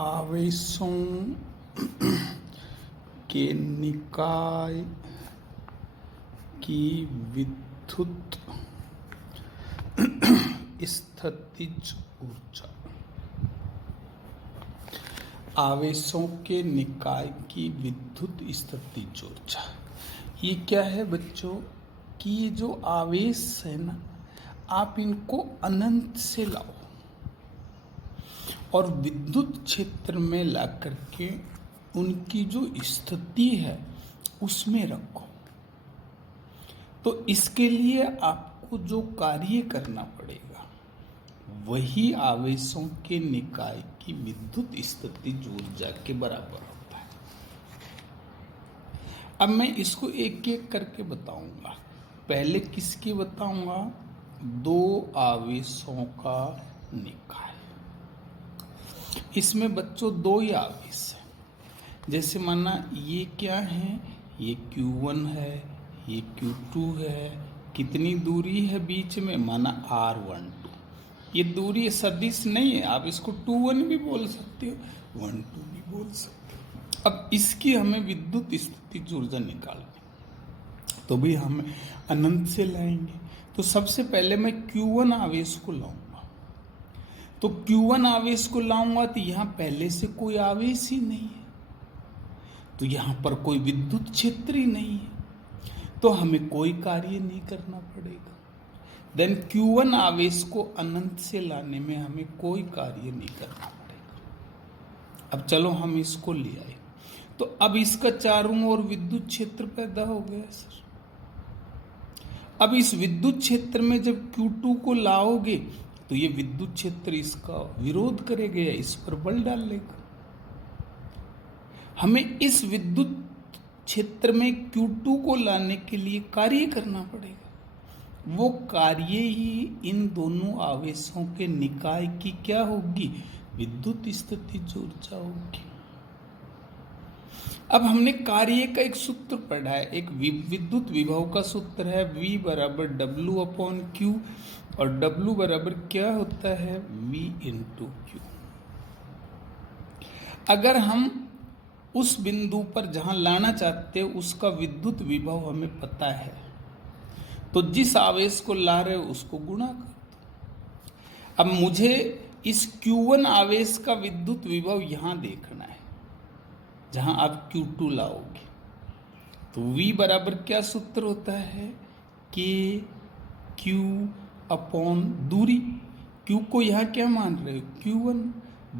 आवेशों के निकाय की विद्युत स्थितिज ऊर्जा। आवेशों के निकाय की विद्युत स्थितिज ऊर्जा ये क्या है बच्चों कि ये जो आवेश है ना, आप इनको अनंत से लाओ और विद्युत क्षेत्र में ला करके उनकी जो स्थिति है उसमें रखो। तो इसके लिए आपको जो कार्य करना पड़ेगा वही आवेशों के निकाय की विद्युत स्थितिज ऊर्जा के बराबर होता है। अब मैं इसको एक एक करके बताऊंगा। पहले किसकी बताऊंगा? दो आवेशों का निकाय। इसमें बच्चों दो ही आवेश है। जैसे माना ये क्या है, ये Q1 है, ये Q2 है। कितनी दूरी है बीच में? माना R12। ये दूरी सदिश नहीं है, आप इसको 2-1 भी बोल सकते हो, 1-2 भी बोल सकते हो। अब इसकी हमें विद्युत स्थितिज ऊर्जा निकालनी, तो भी हम अनंत से लाएंगे। तो सबसे पहले मैं Q1 आवेश को लाऊंगा। तो Q1 आवेश को लाऊंगा तो यहां पहले से कोई आवेश ही नहीं है, तो यहां पर कोई विद्युत क्षेत्र ही नहीं है, तो हमें कोई कार्य नहीं करना पड़ेगा। देन Q1 आवेश को अनंत से लाने में हमें कोई कार्य नहीं करना पड़ेगा। अब चलो हम इसको ले आए, तो अब इसका चारों ओर विद्युत क्षेत्र पैदा हो गया सर। अब इस विद्युत क्षेत्र में जब Q2 को लाओगे तो ये विद्युत क्षेत्र इसका विरोध करेगा या इस पर बल डाल लेगा। हमें इस विद्युत क्षेत्र में Q2 को लाने के लिए कार्य करना पड़ेगा। वो कार्य ही इन दोनों आवेशों के निकाय की क्या होगी? विद्युत स्थितिज ऊर्जा होगी। अब हमने कार्य का एक सूत्र पढ़ा है, एक विद्युत विभव का सूत्र है V बराबर W/Q, और W बराबर क्या होता है? V × Q। अगर हम उस बिंदु पर जहां लाना चाहते हैं उसका विद्युत विभव हमें पता है, तो जिस आवेश को ला रहे हो उसको गुणा कर दो। अब मुझे इस Q1 आवेश का विद्युत विभव यहां देखना है जहां आप Q2 लाओगे। तो V बराबर क्या सूत्र होता है? K Q/ दूरी। Q को यहां क्या मान रहे हो? Q1।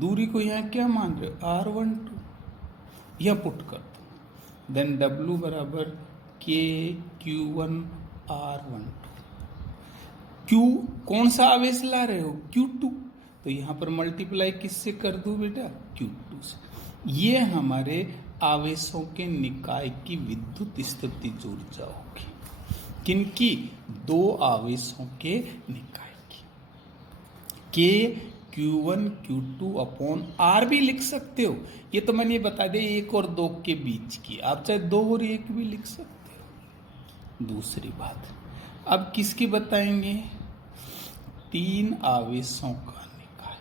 दूरी को यहां क्या मान रहे हो? R12। यह पुट कर दो। देन W बराबर K Q1 R12। Q कौन सा आवेश ला रहे हो? Q2। तो यहां पर मल्टीप्लाई किससे कर दूं बेटा? Q2 से। ये हमारे आवेशों के निकाय की विद्युत स्थितिज ऊर्जा होगी। किनकी? दो आवेशों के निकाय की। K Q1 Q2 R भी लिख सकते हो। ये तो मैंने बता दिया 1 और 2 के बीच की, आप चाहे 2 और 1 भी लिख सकते हो। दूसरी बात, अब किसकी बताएंगे? 3 आवेशों का निकाय।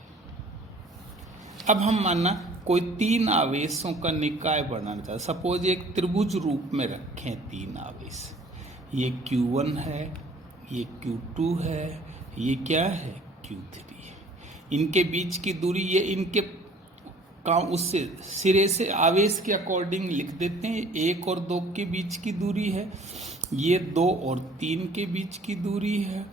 अब हम माना कोई 3 आवेशों का निकाय बनाना चाहते, सपोज एक त्रिभुज रूप में रखें 3 आवेश। ये Q1 है, ये Q2 है, ये क्या है? Q3 है। इनके बीच की दूरी, ये इनके उससे सिरे से आवेश के अकॉर्डिंग लिख देते हैं। 1 और 2 के बीच की दूरी है, ये 2 और 3 के बीच की दूरी है,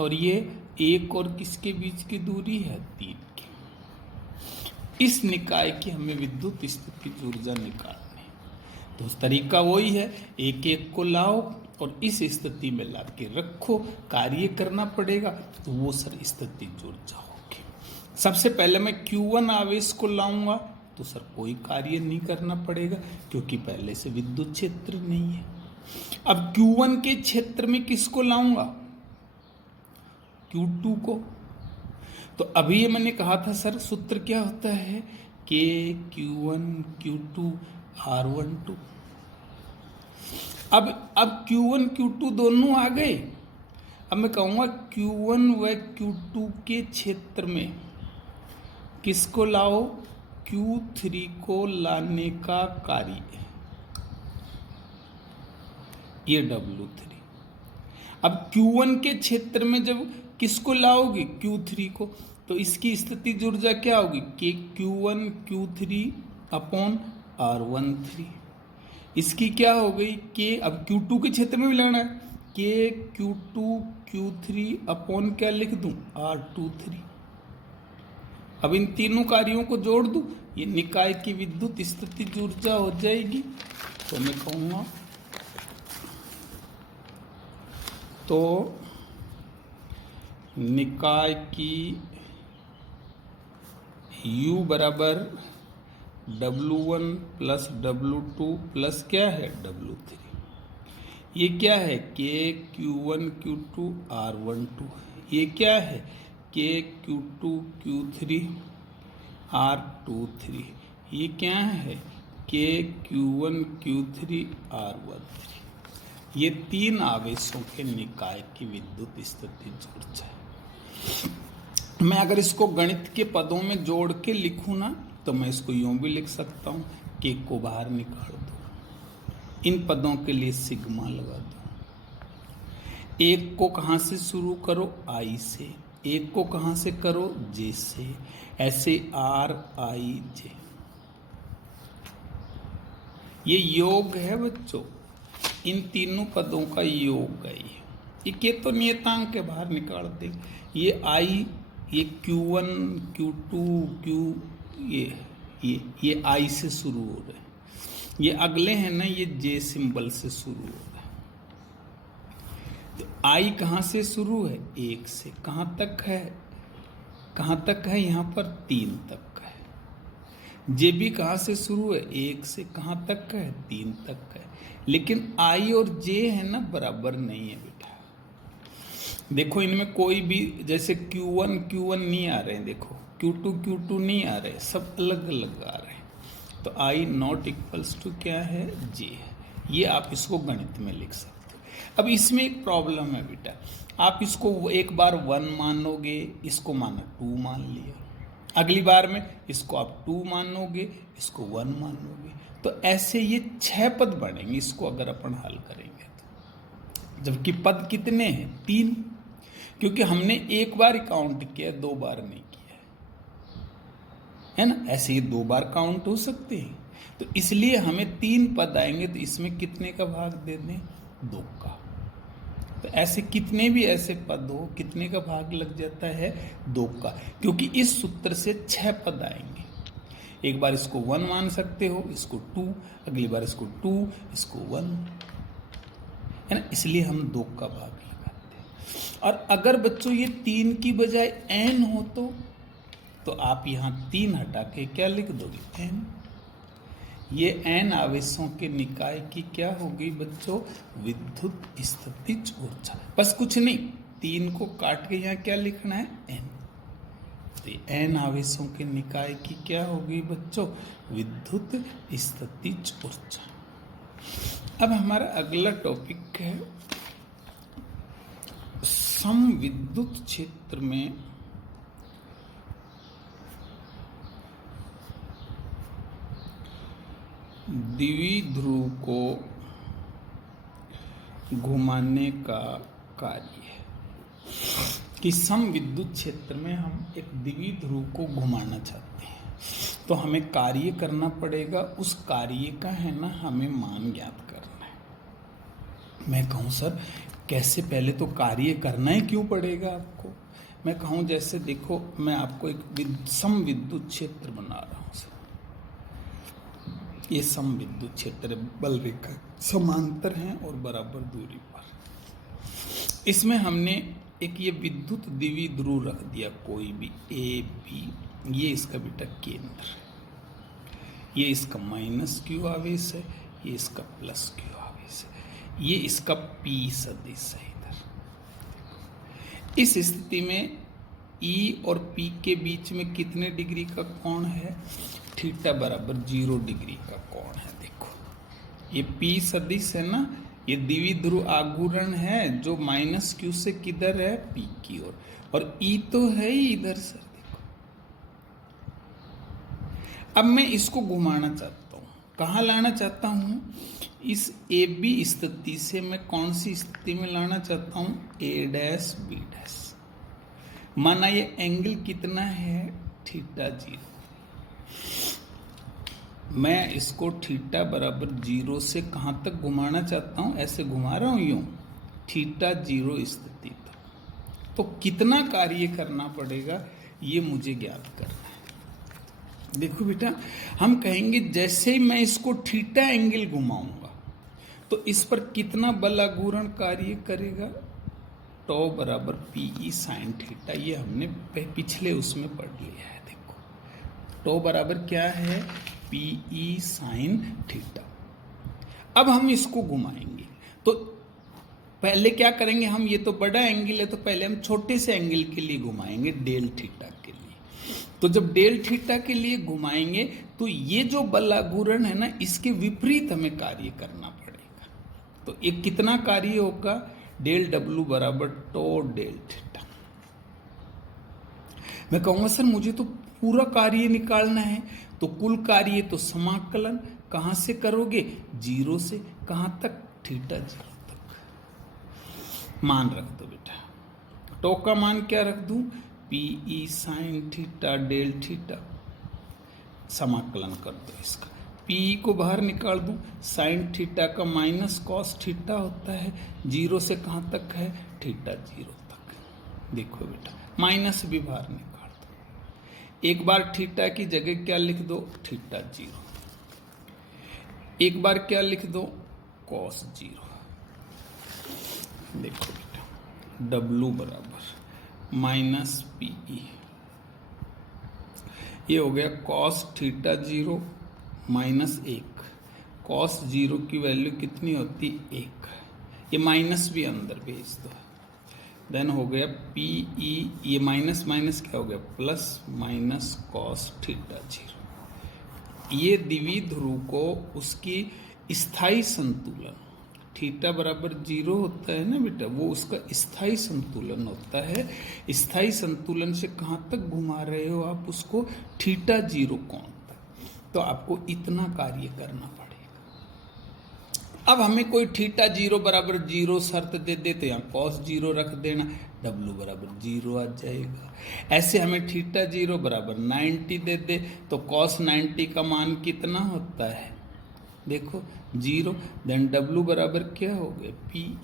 और ये 1 और किसके बीच की दूरी है? 3 की। इस निकाय की हमें विद्युत स्थितिज ऊर्जा निकालनी। तो तरीका वही है, एक एक को लाओ और इस स्थिति में ला के रखो, कार्य करना पड़ेगा, तो वो सर स्थितिज ऊर्जा होगी। सबसे पहले मैं Q1 आवेश को लाऊंगा तो सर कोई कार्य नहीं करना पड़ेगा क्योंकि पहले से विद्युत क्षेत्र नहीं है। अब Q1 के क्षेत्र में किसको लाऊंगा? Q2 को। तो अभी ये मैंने कहा था सर सूत्र क्या होता है? K Q1 Q2 R12। अब Q1 Q2 दोनों आ गए। अब मैं कहूंगा Q1 व Q2 के क्षेत्र में किसको लाओ? Q3 को लाने का कार्य, ये W3। अब Q1 के क्षेत्र में जब किसको लाओगे, Q3 को, तो इसकी स्थितिज ऊर्जा क्या होगी, K Q1 Q3 upon R13। इसकी क्या हो गई, K, अब Q2 के क्षेत्र में भी लेना है, K Q2 Q3 अपॉन क्या लिख दूं, R23। अब इन तीनों कार्यों को जोड़ दूं, ये निकाय की विद्युत स्थितिज ऊर्जा हो जाएगी। तो मैं कहूंगा तो निकाय की U बराबर W1 प्लस W2 प्लस क्या है W3। ये क्या है, K Q1 Q2 R12। ये क्या है, K Q2 Q3 R23। ये क्या है, K Q1 Q3 R13। ये तीन आवेशों के निकाय की विद्युत स्थितिज ऊर्जा है। मैं अगर इसको गणित के पदों में जोड़ के लिखूं ना, तो मैं इसको यूं भी लिख सकता हूं, K को बाहर निकाल दो, इन पदों के लिए सिग्मा लगा दो। एक को कहां से शुरू करो, I से, एक को कहां से करो, J से, ऐसे R I J। ये योग है बच्चों, इन तीनों पदों का योग है। ये के तो नियतांक के बाहर निकाल दे। ये I, ये Q1 Q2 Q, ये I से शुरू हो रहे हैं, ये अगले हैं ना, ये J सिंबल से शुरू हो रहा है। तो I कहाँ से शुरू है, 1 से, कहाँ तक है, यहाँ पर 3 तक है। J भी कहाँ से शुरू है, 1 से, कहाँ तक है, 3 तक है। लेकिन I और J है ना, बराबर नहीं है बेटा। देखो इनमें कोई भी, जैसे Q1 नहीं आ रहे हैं, देखो Q2 नहीं आ रहे, सब अलग अलग आ रहे हैं। तो I नॉट इक्वल्स टू क्या है, J है। ये आप इसको गणित में लिख सकते हो। अब इसमें एक प्रॉब्लम है बेटा, आप इसको एक बार 1 मानोगे, इसको माना 2 मान लिया, अगली बार में इसको आप 2 मानोगे, इसको 1 मानोगे, तो ऐसे ये 6 पद बनेंगे इसको अगर अपन हल करेंगे तो। जबकि पद कितने हैं, 3, क्योंकि हमने एक बार काउंट किया, 2 बार नहीं किया है ना। ऐसे ही 2 बार काउंट हो सकते हैं, तो इसलिए हमें 3 पद आएंगे, तो इसमें कितने का भाग दे दें, 2 का। तो ऐसे कितने भी ऐसे पद हो, कितने का भाग लग जाता है, 2 का, क्योंकि इस सूत्र से 6 पद आएंगे। एक बार इसको 1 मान सकते हो, इसको 2, अगली बार इसको 2, इसको 1, है ना, इसलिए हम 2 का भाग लगाते हैं। और अगर बच्चों ये 3 की बजाय n हो तो आप यहाँ 3 हटा के क्या लिख दोगे, n। ये n आवेशों के निकाय की क्या होगी बच्चों, विद्युत स्थितिज ऊर्जा। बस कुछ नहीं, 3 को काट के यहाँ क्या लिखना है, n। तो n आवेशों के निकाय की क्या होगी बच्चों, विद्युत स्थितिज ऊर्जा। अब हमारा अगला टॉपिक है समविद्युत क्षेत्र में द्विध्रुव को घुमाने का कार्य है। कि समविद्युत क्षेत्र में हम एक द्विध्रुव को घुमाना चाहते हैं, तो हमें कार्य करना पड़ेगा। उस कार्य का है ना, हमें मान ज्ञात करना है। मैं कहूँ सर कैसे, पहले तो कार्य करना ही क्यों पड़ेगा आपको। मैं कहूँ जैसे देखो, मैं आपको एक समविद्युत क्षेत्र बना रहा हूँ सर, ये समविद्युत क्षेत्र बल रेखा समांतर हैं और बराबर दूरी पर। इसमें हमने एक ये विद्युत द्विध्रुव रख दिया, कोई भी ए बी, ये इसका बेटा केंद्र है, ये इसका -q आवेश है, ये इसका +q आवेश है, ये इसका p सदिश है इधर। इस स्थिति में E और P के बीच में कितने डिग्री का कोण है, थीटा बराबर 0 डिग्री का कोण है। देखो ये P सदिश है ना, ये द्विध्रुव आघूर्ण है जो -q से किधर है, P की ओर, और E तो है ही इधर सर। देखो अब मैं इसको घुमाना चाहता हूँ, कहाँ लाना चाहता हूँ, इस ए बी स्थिति से मैं कौन सी स्थिति में लाना चाहता हूँ, ए डैश बी डैश। माना ये एंगल कितना है, थीटा 0। मैं इसको थीटा बराबर 0 से कहाँ तक घुमाना चाहता हूँ, ऐसे घुमा रहा हूँ यूँ, थीटा 0 स्थिति तक। तो कितना कार्य करना पड़ेगा ये मुझे ज्ञात करना है। देखो बेटा, हम कहेंगे जैसे ही मैं इसको थीटा एंगल घुमाऊंगा तो इस पर कितना बल आघूर्ण कार्य करेगा, टॉ बराबर पीई साइन थीटा। ये हमने पिछले उसमें पढ़ लिया है। देखो टॉ बराबर क्या है, पीई साइन थीटा। अब हम इसको घुमाएंगे तो पहले क्या करेंगे हम, ये तो बड़ा एंगल है तो पहले हम छोटे से एंगल के लिए घुमाएंगे, डेल थीटा के लिए। तो जब डेल थीटा के लिए घुमाएंगे तो ये जो बल आघूर्ण है ना, इसके विपरीत हमें कार्य करना पड़ेगा। तो एक कितना कार्य होगा, डेल डब्ल्यू बराबर टो डेल थीटा। मैं कहूंगा सर मुझे तो पूरा कार्य निकालना है, तो कुल कार्य तो समाकलन कहां से करोगे, 0 से कहां तक, थीटा 0 तक। मान रख दो बेटा, टो का मान क्या रख दूं, PE sine theta del theta. समाकलन कर दो इसका, पी को बाहर निकाल दूं, साइन थीटा का माइनस कॉस थीटा होता है, 0 से कहां तक है, थीटा 0 तक। देखो बेटा माइनस भी बाहर निकाल दो, एक बार थीटा की जगह क्या लिख दो, थीटा 0, एक बार क्या लिख दो, कॉस 0। देखो बेटा डब्लू बराबर माइनस पीई, ये हो गया कॉस थीटा 0 माइनस 1। कॉस 0 की वैल्यू कितनी होती, 1। ये माइनस भी अंदर भेज दो, देन हो गया पीई, ये माइनस माइनस क्या हो गया, प्लस माइनस कॉस थीटा 0। ये द्विध्रुव को उसकी स्थायी संतुलन, थीटा बराबर 0 होता है ना बेटा, वो उसका स्थायी संतुलन होता है। स्थायी संतुलन से कहाँ तक घुमा रहे हो आप उसको, थीटा 0 कोण तक। तो आपको इतना कार्य करना पड़ेगा। अब हमें कोई थीटा 0 बराबर 0 शर्त दे दे तो यहाँ कॉस 0 रख देना, डब्लू बराबर 0 आ जाएगा। ऐसे हमें थीटा 0 बराबर 90 दे दे तो कॉस 90 का मान कितना होता है, देखो 0, देन डब्लू बराबर क्या हो गया, पीई।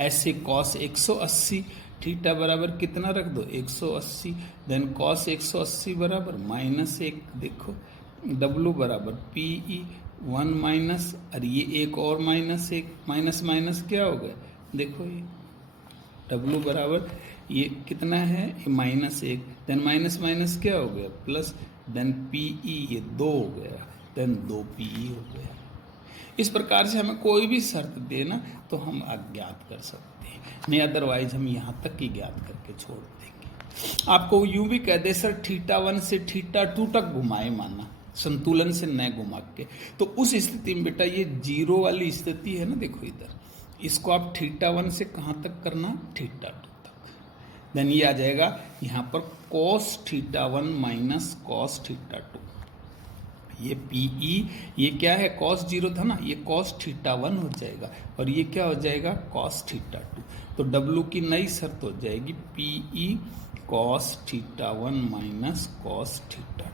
ऐसे कॉस 180, थीटा बराबर कितना रख दो, 180, देन कॉस 180 बराबर -1। देखो डब्लू बराबर पीई 1 माइनस, और ये एक और -1, माइनस माइनस क्या हो गया, देखो ये डब्लू बराबर ये कितना है, ये -1, देन माइनस माइनस क्या हो गया, प्लस, देन पीई ये 2 हो गया, देन 2 पीई हो गया। इस प्रकार से हमें कोई भी शर्त देना तो हम अज्ञात कर सकते हैं, नहीं अदरवाइज हम यहाँ तक ही ज्ञात करके छोड़ देंगे। आपको यूं भी कह दे सर थीटा 1 से थीटा 2 तक घुमाए, माना संतुलन से न घुमा के, तो उस स्थिति में बेटा ये 0 वाली स्थिति है ना, देखो इधर इसको आप थीटा 1 से कहाँ तक करना, थीटा 2 तक। देन ये आ जाएगा यहाँ पर cos theta 1 minus cos theta 2। ये पीई ये क्या है, कॉस 0 था ना, ये कॉस थीटा 1 हो जाएगा, और ये क्या हो जाएगा, कॉस थीटा 2। तो डब्लू की नई शर्त हो जाएगी PE cos theta 1 minus cos theta